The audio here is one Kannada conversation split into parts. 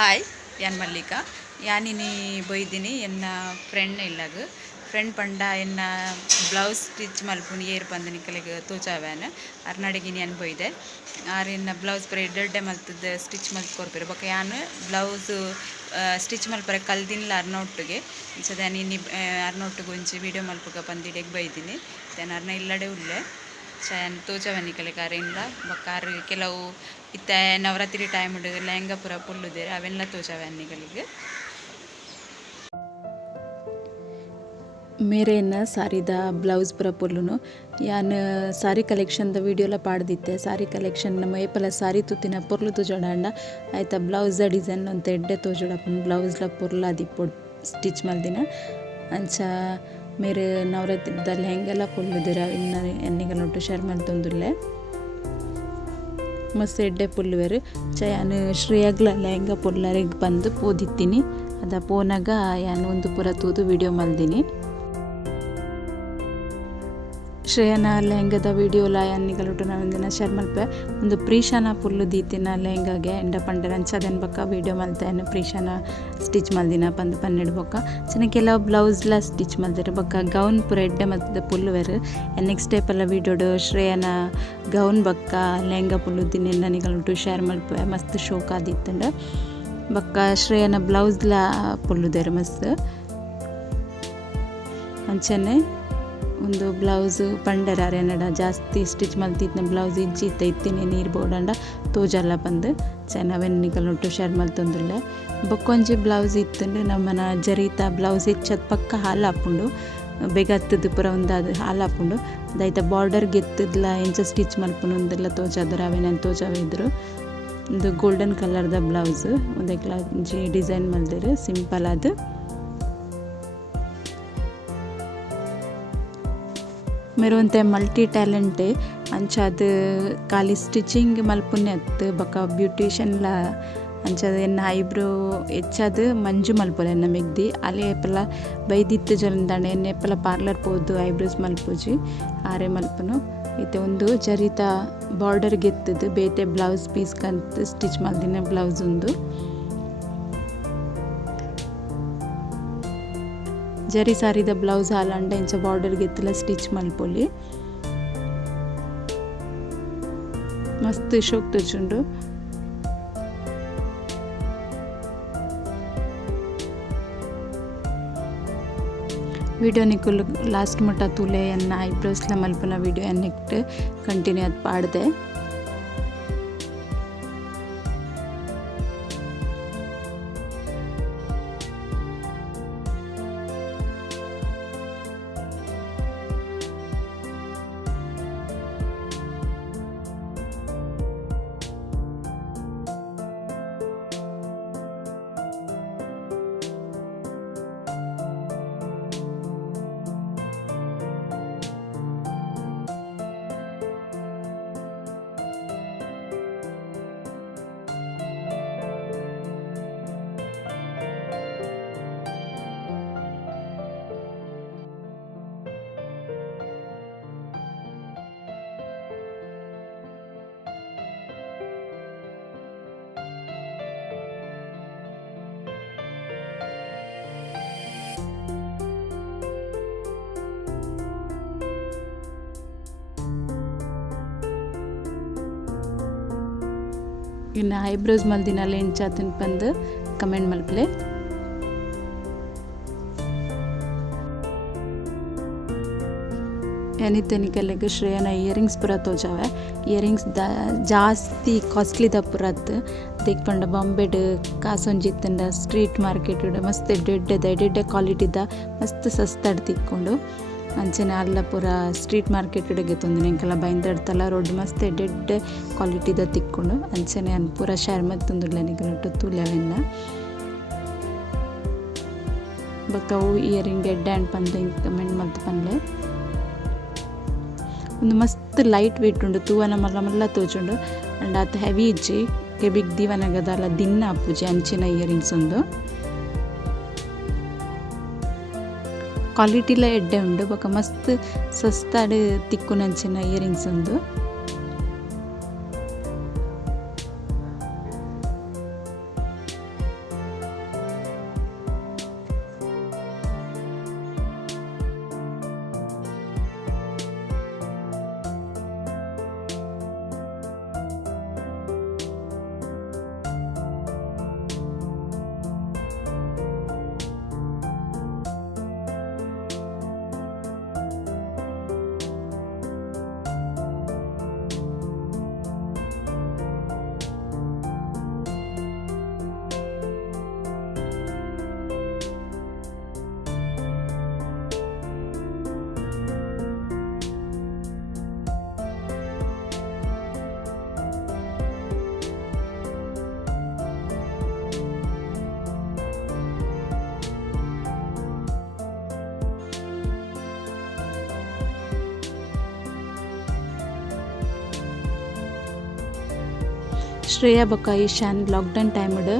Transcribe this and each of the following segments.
ಹಾಯ್ ಯಾನ್ ಮಲ್ಲಿಕಾ ಯಾನಿನಿ ಬೈದಿನಿ ಎನ್ನ ಫ್ರೆಂಡ್ ಇಲ್ಲಾಗ ಫ್ರೆಂಡ್ ಪಂಡ ಎನ್ನ ಬ್ಲೌಸ್ ಸ್ಟಿಚ್ ಮಲ್ಪುನಿ ಏರ್ ಪಂದನಿ ಕಲೆಗೆ ತೋಚಾವ್ಯಾನ ಅರ್ನಾಡಿಗಿನಿ ಅನ್ ಬೈದೆ ಆರ್ ಎನ್ನ ಬ್ಲೌಸ್ ಪರ ಎಡ್ಡೆ ಮಲ್ತದ ಸ್ಟಿಚ್ ಮಲ್ತ್ ಕೊರ್ಪೆರು ಬೊಕ ಯಾನ್ ಬ್ಲೌಸ್ ಸ್ಟಿಚ್ ಮಲ್ಪರೆ ಕಲ್ದಿನ್ಲ ಅರ್ನೊಟ್ಟಿಗೆ ಸದ ನಿನ್ನಿ ಅರ್ನೊಟ್ಟಿಗೆ ಒಂಚಿ ವೀಡಿಯೋ ಮಲ್ಪಗ ಪಂದಿಡೆಗೆ ಬೈದಿನಿ ದೆನ್ ಅರ್ನ ಇಲ್ಲಡೆ ಉಲ್ಲೆ ಚನ್ ತೋಚವನಿ ಕಲೆ ಕಾರಿಂದ ಬೊಕ್ಕ ಕೆಲವು ಇತ್ತ ನವರಾತ್ರಿ ಟೈಮ್ ಲೆಹಂಗಾ ಪೂರ ಪುಲ್ಲುದೇರೆ ಅವೆಲ್ಲ ತೋಚವನಿಗಳಿಗೆ मेरे न सारी द ब्लाउज पूरा पुल्लुनु यान सारी कलेक्शन द वीडियो ला पाड्दित्ते सारी कलेक्शन ನಮ್ಮ ಏಪಲ ಸಾರಿ ತುತ್ತಿನ ಪೊರ್ಲು ತೋಜೋಡಂಡ ಐತ ಬ್ಲೌಸ್ ದ ಡಿಸೈನ್ ಅಂತ ಎಡ್ಡೆ ತೋಜೋಡಪನ್ ಬ್ಲೌಸ್ ಲ ಪೊರ್ಲ ದಿಪ್ಪೊಡ್ ಸ್ಟಿಚ್ ಮಲ್ದಿನ ಅಂಚ ಮೇರೆ ನವರಾತ್ರಿ ದ ಲೆಹಂಗಾ ಲ ಪೊಲ್ಲುದೆರ ಇನ್ನ ಎನ್ನಿಗಲೊಟ್ಟು ಶೇರ್ ಮಲ್ತೊಂದುಲ್ಲೆ ಮಸ್ತ್ ಎಡ್ಡೆ ಪುಲ್ಲುವೆರು ಯಾನ್ ಶ್ರೇಯಾಗ್ಲ ಲೆಹಂಗಾ ಪೊಲ್ಲರೆಗ್ ಬಂದು ಪೋದಿತ್ತೀನಿ ಅದ ಪೋನಾಗ ಯಾನ್ ಒಂದು ಪೂರ ತೂದು ವಿಡಿಯೋ ಮಲ್ದಿನಿ ಶ್ರೇಯನ ಲೆಹಂಗದ ವಿಡಿಯೋಲ ಯಾನಿಗಲೊಟ್ಟು ನಾನೊಂದಿನ ಶೇರ್ ಮಲ್ಪೆ ಒಂದು ಪ್ರೀಶಾನ ಪುಲ್ಲು ದೀತಿನ ಲೆಹಂಗಾಗೆ ಎಂಡ ಪಂಡರ ಅಂಚದನ್ ಬೊಕ್ಕ ವಿಡಿಯೋ ಮಲ್ತೇನೆ ಪ್ರೀಶಾನ ಸ್ಟಿಚ್ ಮಲ್ದಿನ ಪಂದು ಪನ್ನೆಡು ಬೊಕ್ಕ ಚೆನ್ನ ಕೆಲವು ಬ್ಲೌಸ್ಲ ಸ್ಟಿಚ್ ಮಲ್ದಿರ ಬೊಕ್ಕ ಗೌನ್ ಪೂರ ಎಡ್ಡೆ ಮಲ್ತದ ಪುಲ್ಲುವೆರು ನೆಕ್ಸ್ಟ್ ಟೈಪೆಲ್ಲ ವಿಡಿಯೋಡು ಶ್ರೇಯನ ಗೌನ್ ಬೊಕ್ಕ ಲೆಹಂಗಾ ಪುಲ್ಲುದಿನ ನನಗಲೊಟ್ಟು ಶೇರ್ ಮಲ್ಪೆ ಮಸ್ತ್ ಶೋಕ್ ಆದಿತ್ತಂಡ ಬೊಕ್ಕ ಶ್ರೇಯನ ಬ್ಲೌಸ್ಲ ಪುಲ್ಲುದೇರು ಮಸ್ತ್ ಅಂಚನೆ ಒಂದು ಬ್ಲೌಸ್ ಪಂಡರಾರೆ ನಡ ಜಾಸ್ತಿ ಸ್ಟಿಚ್ ಮಲ್ತಿದ್ನ ಬ್ಲೌಸ್ ಇಜ್ಜಿತ್ತ ಇತ್ತಿನಿ ನೀರು ಬೋಡಂಡ ತೋಜಲ್ಲ ಬಂದು ಚೆನ್ನವೆನ್ನಿಗಲೊಟ್ಟು ಶೇರ್ ಮಲ್ತೊಂದುಲ್ಲೆ ಬೊಕ್ಕೊಂಜಿ ಬ್ಲೌಸ್ ಇತ್ತಂದ್ರೆ ನಮ್ಮನ ಜರೀತ ಬ್ಲೌಸ್ ಹೆಚ್ಚದ ಪಕ್ಕ ಹಾಲು ಹಾಪುಂಡು ಬೇಗ ಹತ್ತದ ಪುರ ಒಂದು ಅದು ಹಾಲು ಹಾಪುಂಡು ಅದಾಯ್ತ ಬಾರ್ಡರ್ಗೆ ಎತ್ತದ್ಲ ಎಂಚ ಸ್ಟಿಚ್ ಮಲ್ಪುನೊಂದೆಲ್ಲ ತೋಜಾದರು ಅವೇನೇನು ತೋಜಾವೆ ಇದ್ರು ಒಂದು ಗೋಲ್ಡನ್ ಕಲರ್ದ ಬ್ಲೌಸ್ ಒಂದೆಕ್ಲ ಡಿಸೈನ್ ಮಲ್ದಿರು ಸಿಂಪಲ್ ಅದು ಮೇರೊಂತೆ ಮಲ್ಟಿ ಟ್ಯಾಲೆಂಟೇ ಅಂಚಾದ ಖಾಲಿ ಸ್ಟಿಚಿಂಗ್ ಮಲ್ಪುನ್ನೆ ಅತ್ತು ಬೊಕ್ಕ ಬ್ಯೂಟಿಷಿಯನ್ಲ ಅಂಚಾದ ಎನ್ನ ಐಬ್ರೋ ಹೆಚ್ಚಾದ ಮಂಜು ಮಲ್ಪೊಲೆ ಎನ್ನ ಮೆಗ್ದಿ ಅಲ್ಲಿ ಏಪಲ ಬೈದಿತ್ತು ಜಲಂದಾಂಡ ಎನ್ನ ಏಪಲ ಪಾರ್ಲರ್ ಪೋದು ಐಬ್ರೋಸ್ ಮಲ್ಪೋಜಿ ಆರೆ ಮಲ್ಪನು ಐತೆ ಒಂದು ಜರಿತ ಬಾರ್ಡರ್ಗೆ ಎತ್ತದು ಬೇತೆ ಬ್ಲೌಸ್ ಪೀಸ್ಗಂತ ಸ್ಟಿಚ್ ಮಲ್ದಿನ ಬ್ಲೌಸ್ ಒಂದು ಜರಿ ಸಾರಿದ ಬ್ಲೌಸ್ ಹಾಲಂಡ ಇಂಚ ಬಾರ್ಡರ್ಗೆ ಎತ್ತಲ ಸ್ಟಿಚ್ ಮಲ್ಪೊಲಿ ಮಸ್ತ್ ಶೋಕ್ ತೋಜುಂಡು ವಿಡಿಯೋ ನಿಕ್ಕುಲು ಲಾಸ್ಟ್ ಮಟ್ಟ ತುಲೆ ಎನ್ನ ಐಬ್ರೋಸ್ಲ ಮಲ್ಪನ ವಿಡಿಯೋ ಎನ್ನಿಟ್ಟು ಕಂಟಿನ್ಯೂ ಅದು ಪಾಡ್ದೆ ಇನ್ನು ಐಬ್ರೋಸ್ ಮಲ್ದಿನಲ್ಲ ಎಂಚಾತನ್ ಬಂದು ಕಮೆಂಟ್ ಮಲ್ಪಲೆ ಏನಿತ್ತನಿಕಲ್ಲಿಗೆ ಶ್ರೇಯನ ಇಯರಿಂಗ್ಸ್ ಪೂರ ತೋಜಾವೆ ಇಯರಿಂಗ್ಸ್ ಜಾಸ್ತಿ ಕಾಸ್ಟ್ಲಿ ದ ಪುರತ್ ತೆಕ್ಕೊಂಡ ಬಾಂಬೆಡ್ ಕಾಸೊಂಜಿತ್ತಂಡ ಸ್ಟ್ರೀಟ್ ಮಾರ್ಕೆಟ್ ಮಸ್ತ್ ಎಡ್ಡೆ ಕ್ವಾಲಿಟಿದ ಮಸ್ತ್ ಸಸ್ತಾಡ್ ತಿಕ್ಕೊಂಡು ಅಂಚನೆ ಅಲ್ಲ ಪೂರ ಸ್ಟ್ರೀಟ್ ಮಾರ್ಕೆಟ್ಗೆ ತಂದು ನೆಂಕೆಲ್ಲ ಬೈಂದಡ್ತಲ್ಲ ರೋಡ್ ಮಸ್ತ್ ಎಡ್ಡೆ ಕ್ವಾಲಿಟಿದ ತಿಕ್ಕೊಂಡು ಅಂಚನೆ ಅನ್ ಪೂರ ಶೇರ್ ಮತ್ತೊಂದುಲ್ಲ ನಿಗಲೊಟ್ಟು ತುಲೆವೆಲ್ಲ ಬಕ್ಕವು ಇಯರಿಂಗ್ ಎಡ್ಡೆ ಅಂಡ್ ಪಂದು ಕಮೆಂಟ್ ಮಲ್ತು ಪನ್ಲೆ ಒಂದು ಮಸ್ತ್ ಲೈಟ್ ವೇಟ್ ಉಂಡು ತೂವನ ಮಲ್ಲ ಮಲ್ಲ ತೋಜುಂಡು ಅಂಡ್ ಅದು ಹೆವಿ ಇಜ್ಜಿ ಕೆಬಿಗ್ ದೀವನಗದಲ್ಲ ದಿನ ಅಪ್ಪುಜಿ ಅಂಚಿನ ಇಯರಿಂಗ್ಸ್ ಒಂದು ಕ್ವಾಲಿಟಿಲ ಎಡ್ಡೆ ಉಂಡು ಬೊಕ ಮಸ್ತ್ ಸಸ್ತಾಡ್ ತಿಕ್ಕುನಂಚಿನ ಇಯರಿಂಗ್ಸ್ ಉಂದು ಶ್ರೇಯಾ ಬೊಕ್ಕ ಈಶಾನ್ ಲಾಕ್ಡೌನ್ ಟೈಮ್ಡ್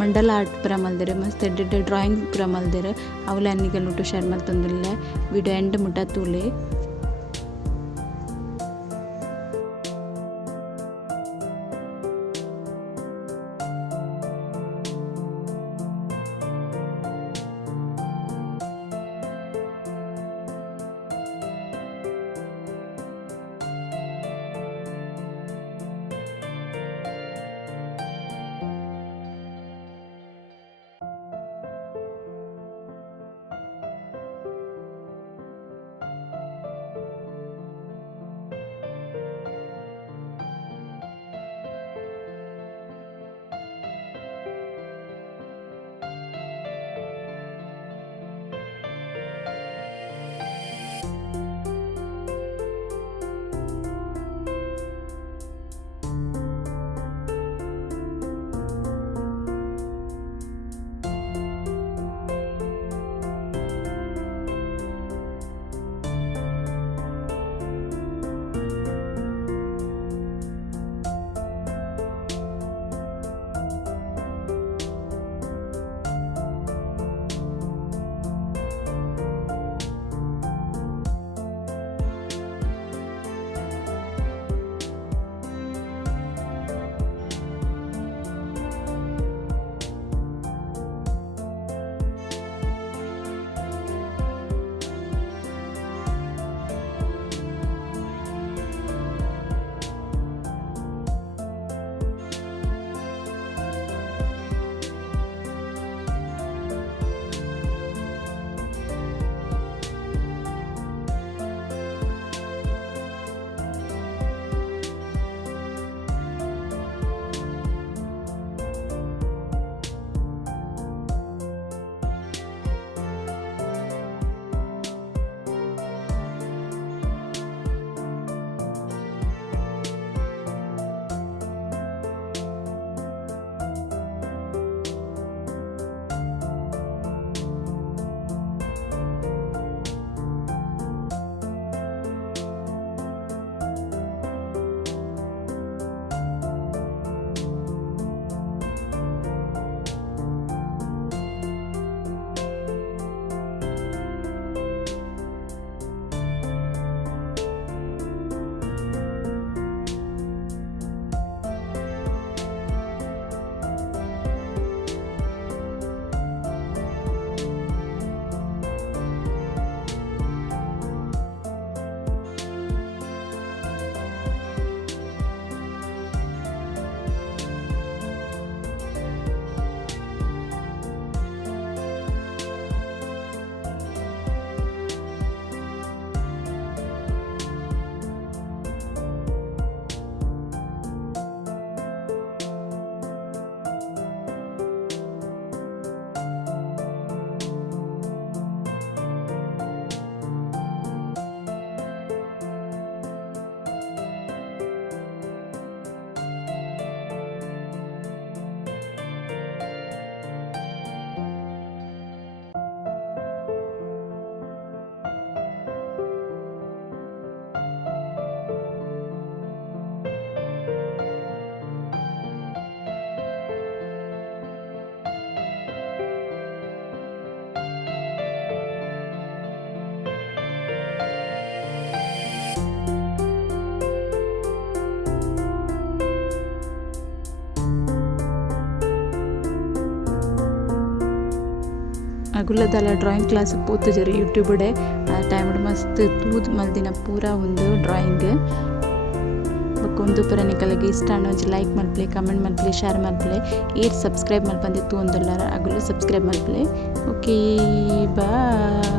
ಮಂಡಲ ಆರ್ಟ್ ಪೂರ ಮಲ್ದೆರ್ ಮಸ್ತ್ ಎಡ್ಡೆಡ್ಡೆ ಡ್ರಾಯಿಂಗ್ ಪೂರ ಮಲ್ದೆರ್ ಅವಲ ಅನ್ನಿಗಲ್ ಒಟ್ಟು ಶೇರ್ ಮಲ್ತೊಂದುಲ್ಲೆ ವಿಡಿಯೋ ಎಂಡ್ ಮುಟ ತೂಲೆ. ಅಗುಲದಲ್ಲ ಡ್ರಾಯಿಂಗ್ ಕ್ಲಾಸ್ ಪೋತುಜೆರ್ ಯೂಟ್ಯೂಬ್ಡೆ ಆ ಟೈಮ್ಡ್ ಮಸ್ತ್ ತೂದ್ ಮಲ್ದಿನ ಪೂರ ಒಂದು ಡ್ರಾಯಿಂಗ್ ಬಕ್ಕೊಂದು ಪೂರ ನಿಕಲಗೆ ಇಷ್ಟ ಅನ್ನೋಂಜಿ ಲೈಕ್ ಮಲ್ಪಲೆ ಕಮೆಂಟ್ ಮಲ್ಪಲೆ ಶೇರ್ ಮಲ್ಪಲೆ ಏರ್ ಸಬ್ಸ್ಕ್ರೈಬ್ ಮಲ್ಪಂದೆ ತೂಂದುಲ್ಲಾರ ಅಗುಲು ಸಬ್ಸ್ಕ್ರೈಬ್ ಮಲ್ಪಲೆ ಓಕೆ ಬಾಯ್.